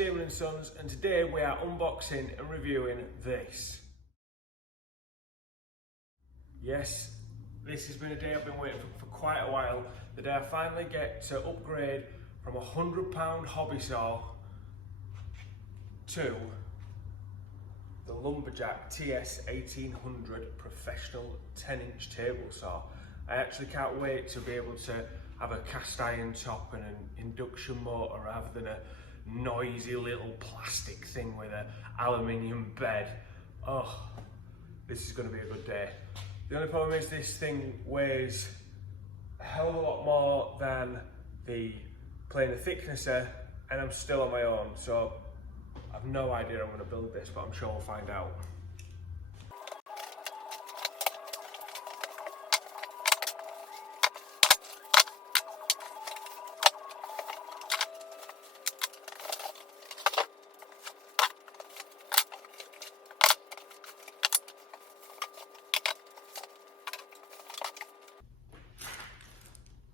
Stearman & Sons, and today we are unboxing and reviewing this. Yes, this has been a day I've been waiting for quite a while. The day I finally get to upgrade from a £100 hobby saw to the Lumberjack TS1800 professional 10-inch table saw. I actually can't wait to be able to have a cast iron top and an induction motor rather than a noisy little plastic thing with an aluminium bed. Oh, this is going to be a good day. The only problem is this thing weighs a hell of a lot more than the planer thicknesser, and I'm still on my own, so I've no idea I'm going to build this, but I'm sure we'll find out.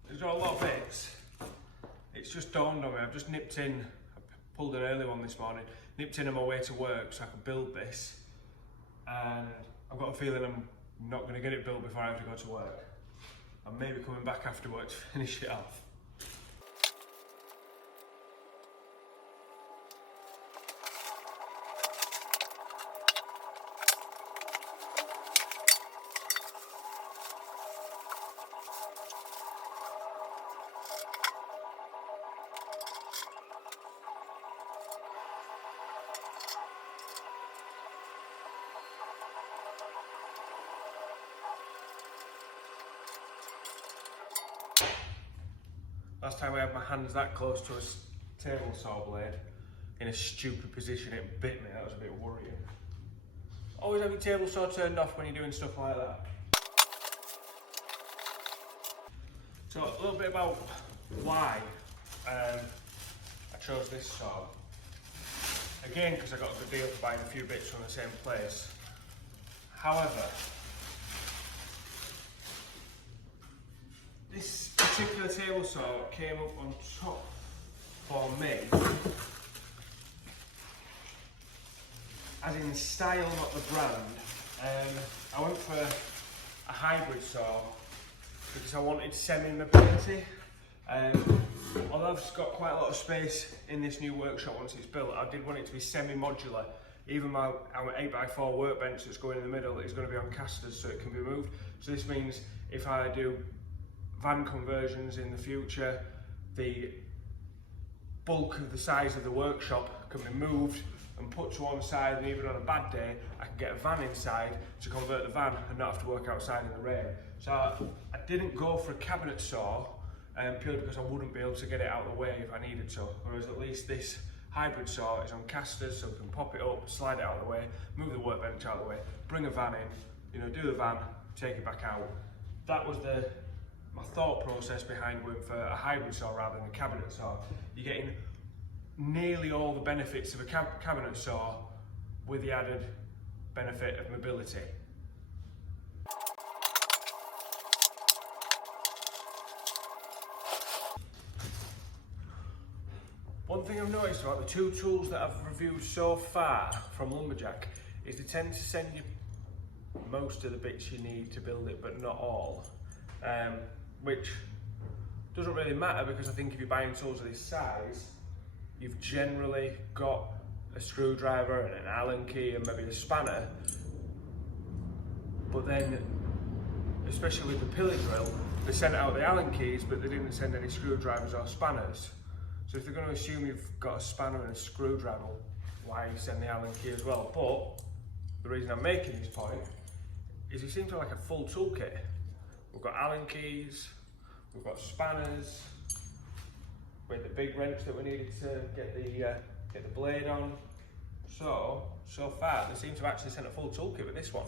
There's not a lot of bits. It's just dawned on me. I've just nipped in, I pulled an early one this morning, nipped in on my way to work so I could build this, and I've got a feeling I'm not going to get it built before I have to go to work. I'm maybe coming back afterwards to finish it off. Last time I had my hands that close to a table saw blade in a stupid position, it bit me. That was a bit worrying. Always have your table saw turned off when you're doing stuff like that. So a little bit about why I chose this saw. Again, because I got a good deal for buying a few bits from the same place. However, this particular table saw came up on top for me, as in style, not the brand. I went for a hybrid saw because I wanted semi-mobility. Although I've got quite a lot of space in this new workshop once it's built, I did want it to be semi-modular. Even my 8x4 workbench that's going in the middle is going to be on casters so it can be moved. So this means if I do van conversions in the future, the bulk of the size of the workshop can be moved and put to one side, and even on a bad day I can get a van inside to convert the van and not have to work outside in the rain. So I didn't go for a cabinet saw purely because I wouldn't be able to get it out of the way if I needed to, whereas at least this hybrid saw is on casters so we can pop it up, slide it out of the way, move the workbench out of the way, bring a van in, do the van, take it back out. That was my thought process behind going for a hybrid saw rather than a cabinet saw. You're getting nearly all the benefits of a cabinet saw with the added benefit of mobility. One thing I've noticed about the two tools that I've reviewed so far from Lumberjack is they tend to send you most of the bits you need to build it, but not all. Which doesn't really matter, because I think if you're buying tools of this size, you've generally got a screwdriver and an Allen key and maybe a spanner. But then, especially with the pillar drill, they sent out the Allen keys, but they didn't send any screwdrivers or spanners. So if they're going to assume you've got a spanner and a screwdriver, why send the Allen key as well? But the reason I'm making this point is it seems like a full toolkit. We've got Allen keys, we've got spanners, with the big wrench that we needed to get the blade on. So far they seem to have actually sent a full toolkit with this one.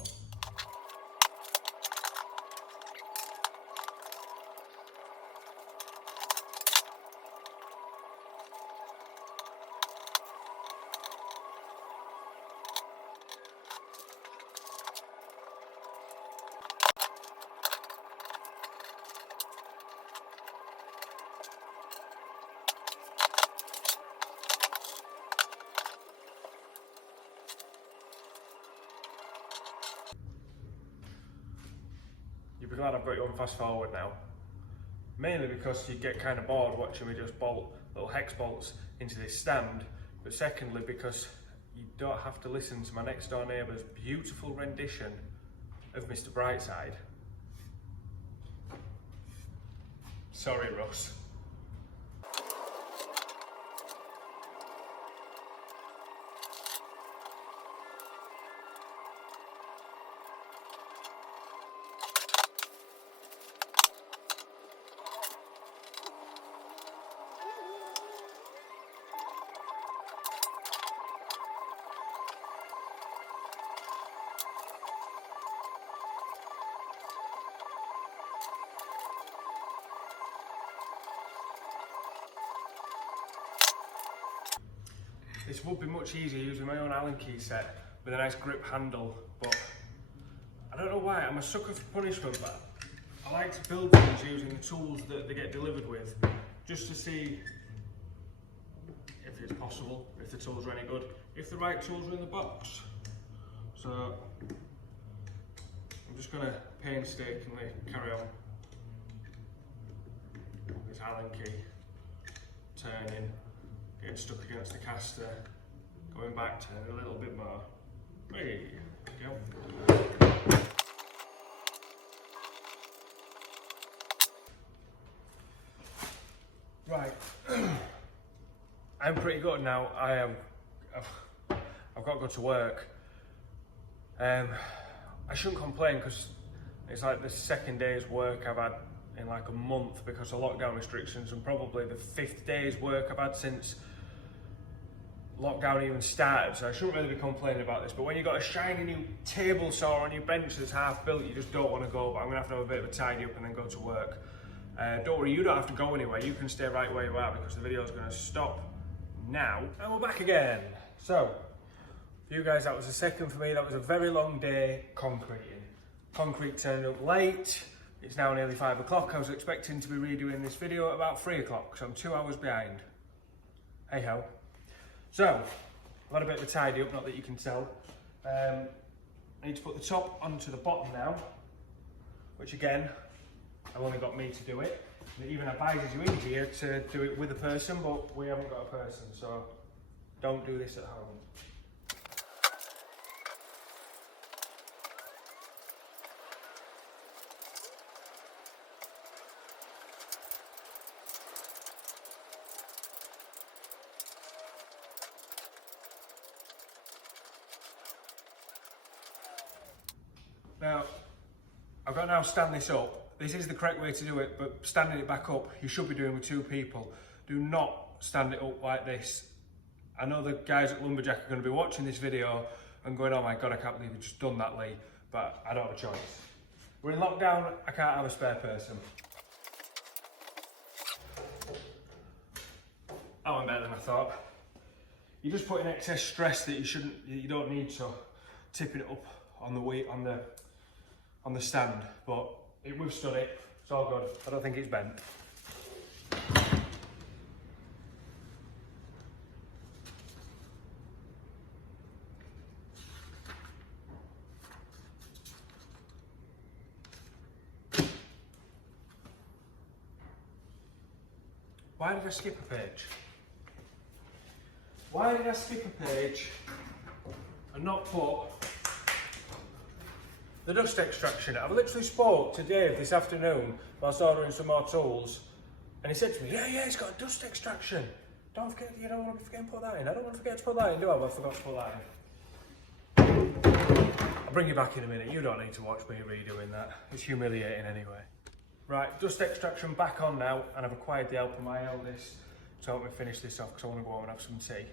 You'll be glad I've got you on fast forward now. Mainly because you get kind of bored watching me just bolt little hex bolts into this stand, but secondly because you don't have to listen to my next door neighbour's beautiful rendition of Mr. Brightside. Sorry, Russ. This would be much easier using my own Allen key set with a nice grip handle, but I don't know why, I'm a sucker for punishment, but I like to build things using the tools that they get delivered with, just to see if it's possible, if the tools are any good, if the right tools are in the box. So I'm just going to painstakingly carry on this Allen key, turning, getting stuck against the caster, going back, turning a little bit more. There you go. Right, I'm pretty good now. I've got to go to work. I shouldn't complain because it's like the second day's work I've had in like a month because of lockdown restrictions, and probably the 5th day's work I've had since lockdown even started, so I shouldn't really be complaining about this. But when you've got a shiny new table saw on your bench that's half built, you just don't want to go, but I'm going to have a bit of a tidy up and then go to work. Don't worry, you don't have to go anywhere, you can stay right where you are because the video is going to stop now. And we're back again. So, for you guys, that was the second for me. That was a very long day concreting. Concrete turned up late. It's now nearly 5 o'clock. I was expecting to be redoing this video at about 3 o'clock, so I'm 2 hours behind. Hey ho. So, I've had a bit of a tidy up, not that you can tell. I need to put the top onto the bottom now, which again, I've only got me to do it. It even advises you in here to do it with a person, but we haven't got a person, so don't do this at home. Now, I've got to now stand this up. This is the correct way to do it, but standing it back up, you should be doing with 2 people. Do not stand it up like this. I know the guys at Lumberjack are going to be watching this video and going, oh my God, I can't believe you've just done that, Lee. But I don't have a choice. We're in lockdown, I can't have a spare person. I went better than I thought. You're just putting excess stress that you don't need, so tipping it up on the weight on the stand, but it withstood it. It's all good. I don't think it's bent. Why did I skip a page? Why did I skip a page and not put the dust extraction? I've literally spoke to Dave this afternoon whilst ordering some more tools, and he said to me, yeah, it's got a dust extraction. Don't forget, you don't want to forget to put that in. I don't want to forget to put that in, do I? Well, I forgot to put that in. I'll bring you back in a minute. You don't need to watch me redoing that. It's humiliating anyway. Right, dust extraction back on now, and I've acquired the help of my eldest to help me finish this off because I want to go home and have some tea.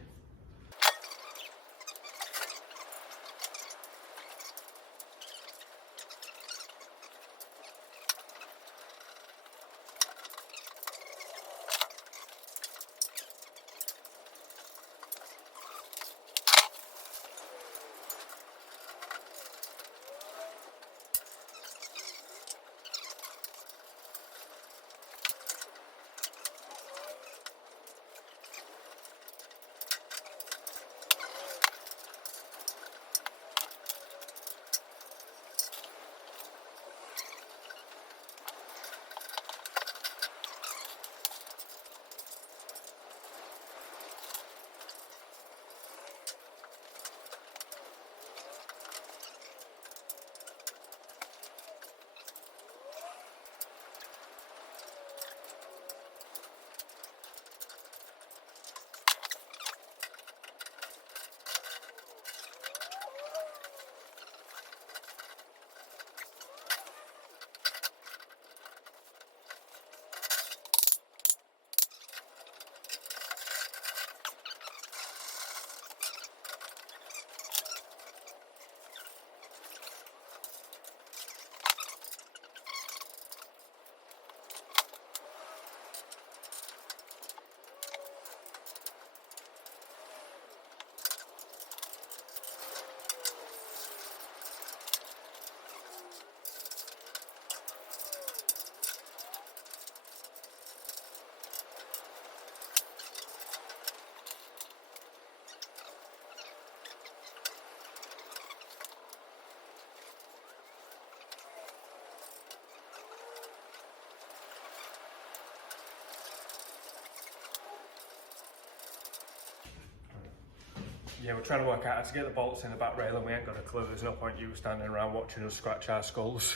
yeah, we're trying to work out how to get the bolts in the back rail and we ain't got a clue. There's no point you standing around watching us scratch our skulls.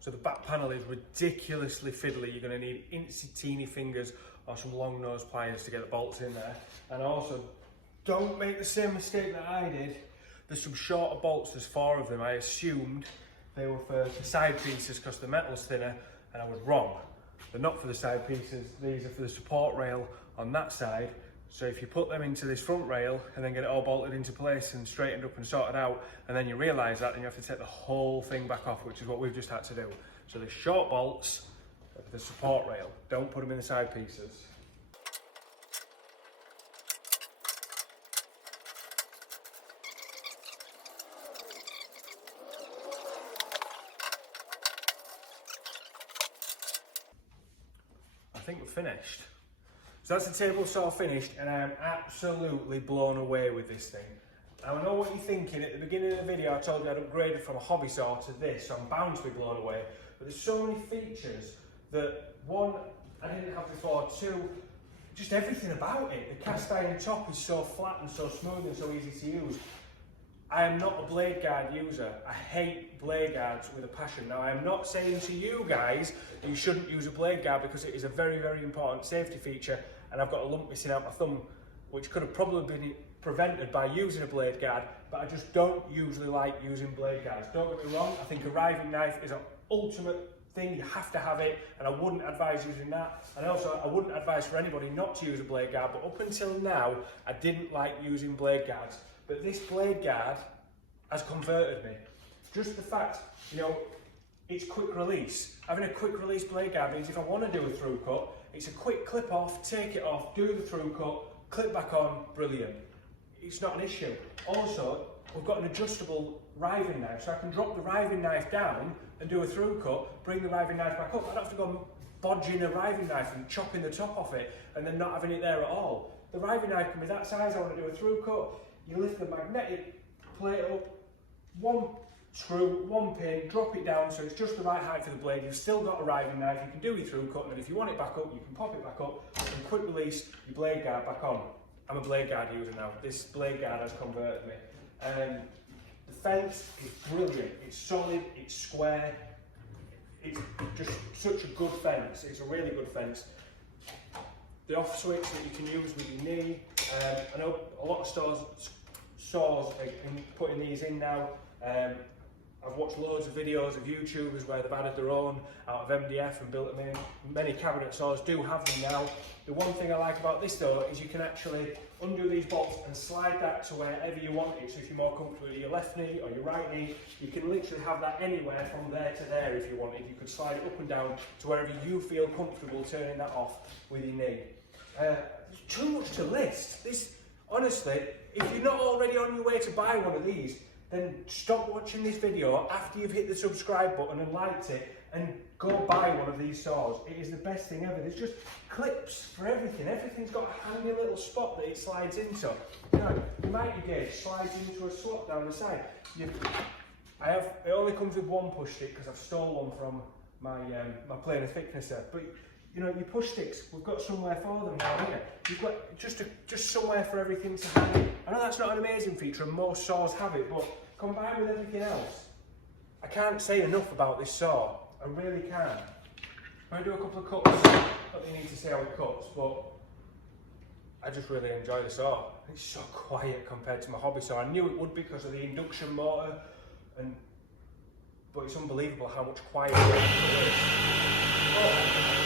So the back panel is ridiculously fiddly. You're going to need incy teeny fingers or some long nose pliers to get the bolts in there. And also, don't make the same mistake that I did. There's some shorter bolts, there's 4 of them. I assumed they were for the side pieces because the metal's thinner, and I was wrong. They're not for the side pieces, these are for the support rail on that side. So if you put them into this front rail and then get it all bolted into place and straightened up and sorted out, and then you realise that, then you have to take the whole thing back off, which is what we've just had to do. So the short bolts are for the support rail, don't put them in the side pieces. I think we're finished. So that's the table saw finished, and I am absolutely blown away with this thing. Now I know what you're thinking. At the beginning of the video I told you I'd upgraded from a hobby saw to this, so I'm bound to be blown away. But there's so many features that, 1, I didn't have before, 2, just everything about it. The cast iron top is so flat and so smooth and so easy to use. I am not a blade guard user. I hate blade guards with a passion. Now I am not saying to you guys that you shouldn't use a blade guard, because it is a very, very important safety feature, and I've got a lump missing out my thumb which could have probably been prevented by using a blade guard, but I just don't usually like using blade guards. Don't get me wrong, I think a riving knife is an ultimate thing, you have to have it, and I wouldn't advise using that. And also I wouldn't advise for anybody not to use a blade guard, but up until now I didn't like using blade guards. But this blade guard has converted me. Just the fact, you know, it's quick release. Having a quick release blade guard means if I want to do a through cut, it's a quick clip off, take it off, do the through cut, clip back on, brilliant. It's not an issue. Also, we've got an adjustable riving knife, so I can drop the riving knife down and do a through cut, bring the riving knife back up. I don't have to go bodging a riving knife and chopping the top off it and then not having it there at all. The riving knife can be that size. I want to do a through cut, you lift the magnetic plate up, 1 screw, 1 pin, drop it down so it's just the right height for the blade. You've still got a riving knife, you can do your through cut, and then if you want it back up, you can pop it back up and quick release your blade guard back on. I'm a blade guard user now. This blade guard has converted me. The fence is brilliant. It's solid, it's square. It's just such a good fence. It's a really good fence. The off switch that you can use with your knee. I know a lot of saws are putting these in now. I've watched loads of videos of YouTubers where they've added their own out of MDF and built them in. Many cabinet saws do have them now. The one thing I like about this though is you can actually undo these bolts and slide that to wherever you want it. So if you're more comfortable with your left knee or your right knee, you can literally have that anywhere from there to there if you wanted. You could slide it up and down to wherever you feel comfortable turning that off with your knee. There's too much to list. This, honestly, if you're not already on your way to buy one of these, then stop watching this video after you've hit the subscribe button and liked it and go buy one of these saws. It is the best thing ever. There's just clips for everything. Everything's got a handy little spot that it slides into. You know, the mighty gauge slides into a slot down the side. It only comes with 1 push stick because I've stolen one from my planer thicknesser. But you know, your push sticks, we've got somewhere for them now, haven't we? You've got just somewhere for everything to hang. I know that's not an amazing feature and most saws have it, but combined with everything else, I can't say enough about this saw. I really can't. I'm going to do a couple of cuts. Not that you need to see how it cuts, but I just really enjoy the saw. It's so quiet compared to my hobby saw. I knew it would be because of the induction motor, but it's unbelievable how much quieter it is. Oh.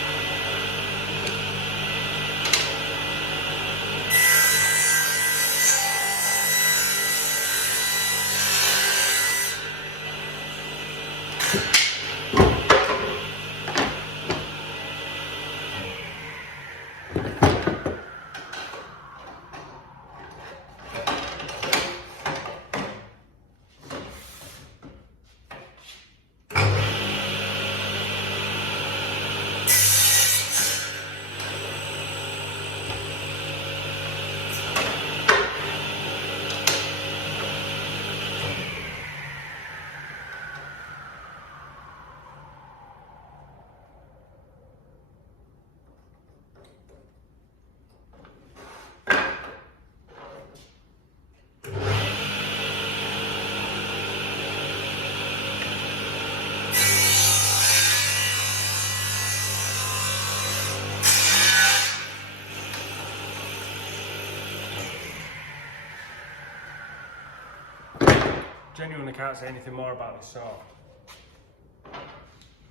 genuinely can't say anything more about this saw.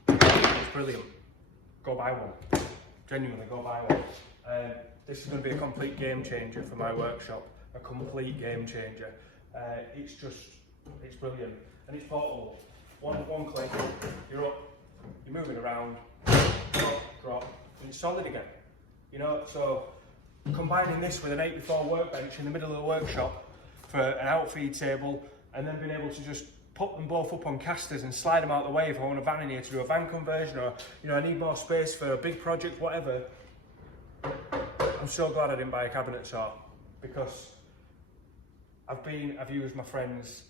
It's brilliant. Go buy one. Genuinely, go buy one. This is going to be a complete game changer for my workshop. A complete game changer. It's brilliant. And it's portable. One click, you're up, you're moving around, drop, and it's solid again. You know, so combining this with an 8x4 workbench in the middle of the workshop for an outfeed table, and then being able to just put them both up on casters and slide them out the way if I want a van in here to do a van conversion, or you know, I need more space for a big project, whatever. I'm so glad I didn't buy a cabinet saw, because I've used my friend's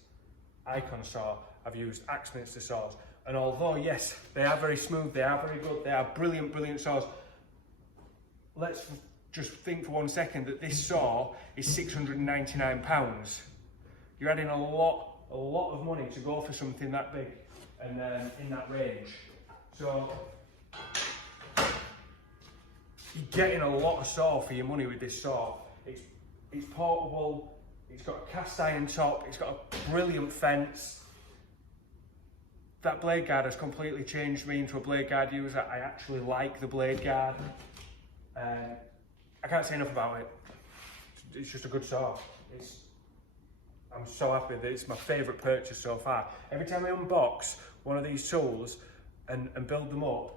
Icon saw, I've used Axminster saws, and although yes, they are very smooth, they are very good, they are brilliant saws, let's just think for 1 second that this saw is £699. You're adding a lot of money to go for something that big and in that range. So you're getting a lot of saw for your money with this saw. It's portable, it's got a cast iron top, it's got a brilliant fence. That blade guard has completely changed me into a blade guard user. I actually like the blade guard. I can't say enough about it. It's just a good saw. I'm so happy that it's my favourite purchase so far. Every time I unbox one of these tools and build them up,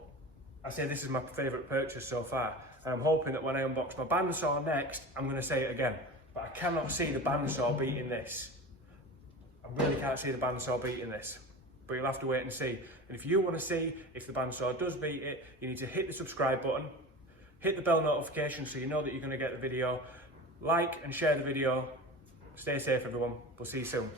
I say this is my favourite purchase so far. And I'm hoping that when I unbox my bandsaw next, I'm going to say it again. But I cannot see the bandsaw beating this. I really can't see the bandsaw beating this. But you'll have to wait and see. And if you want to see if the bandsaw does beat it, you need to hit the subscribe button, hit the bell notification so you know that you're going to get the video, like and share the video. Stay safe everyone, we'll see you soon.